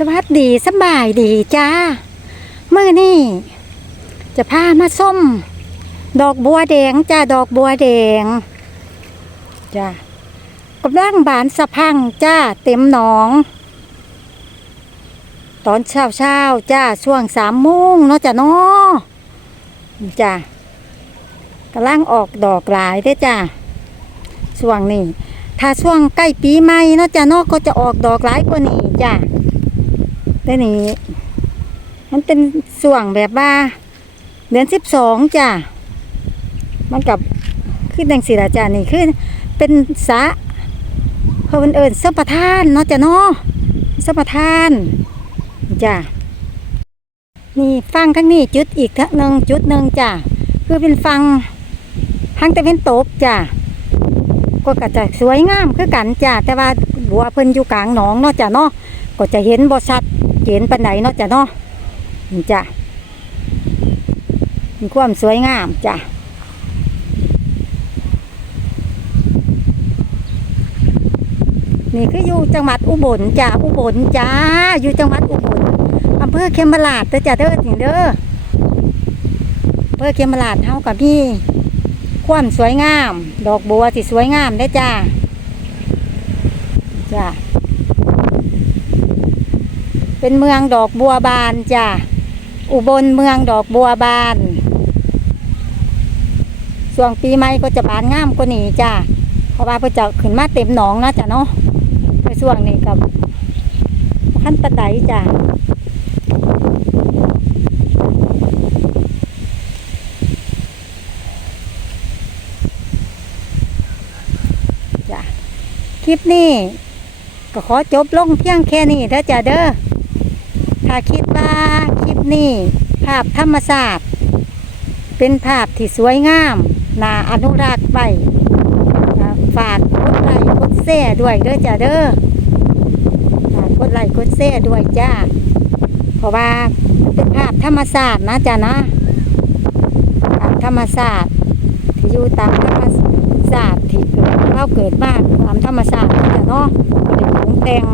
สวัสดีสบายดีจ้าเมื่อนี่จะพามาส้ม ดอกบัวแดงจ้าดอกบัวแดงจ้ากำลังบานสะพังจ้าเต็มหนอง ตอนเช้าเช้าจ้าช่วงสามโมงเนาะจ้าเนาะจ้ากำลังออกดอกหลายเด้จ้าช่วงนี้ถ้าช่วงใกล้ปีใหม่เนาะจ้าเนาะก็จะออกดอกหลายกว่านี้จ้า แต่นี่มันเป็นส่วงแบบว่าเดือนสิบสองจ้ะมันกับขึ้นดังสิละจ้ะนี่คือเป็นสะเพราะมันเอิญสัมปทานเนาะจ้ะเนาะสัมปทานจ้ะนี่ฟังทั้งนี้จุดอีกทั้งหนึ่งจุดหนึ่งจ้ะคือเป็นฟังทางแต่เป็นตกจ้ะก็กจะสวยงามคือกันจ้ะแต่ว่าบัวเพิ่นอยู่กลางหนองเนาะจ้ะเนาะก็จะเห็นบ่ชัด เห็นปานไหนเนาะจ้ะเนาะนี่จ้ะมีความสวยงามจ้ะนี่คืออยู่จังหวัดอุบลจ้ะอุบลจ้าอยู่จังหวัดอุบลอำเภอเขมราชเด้อจ้ะเด้อนี่เด้ออำเภอเขมราชเฮากับพี่ความสวยงาม ดอกบัวที่สวยงามได้จ้าจ้า เป็นเมืองดอกบัวบานจ้ะ อุบลเมืองดอกบัวบานช่วงปีใหม่ก็จะบานงามกว่านี้จ้ะ เพราะว่าเพื่อจะขึ้นมาเต็มหนองนะจ้ะเนาะในช่วงนี้กับขั้นตะไดจ้ะจ้ะ คลิปนี้ก็ขอจบลงเพียงแค่นี้เด้อจ้ะเด้อ ถ้าคิดว่าคลิปนี้ภาพธรรมศาสตร์เป็นภาพที่สวยงามน่าอนุรักษ์ไว้อ่าฝากกดไลค์กดแชร์ด้วยเด้อจ้ะเด้อฝากกดไลค์กดแชร์ด้วยจ้า เพราะว่าเป็นภาพธรรมศาสตร์นะจ้ะนะภาพธรรมศาสตร์ที่อยู่ตามธรรมศาสตร์ที่เกิดเราเกิดบ้านตามธรรมศาสตร์นะจ้ะเนาะบ่ได้ปรุงแต่ง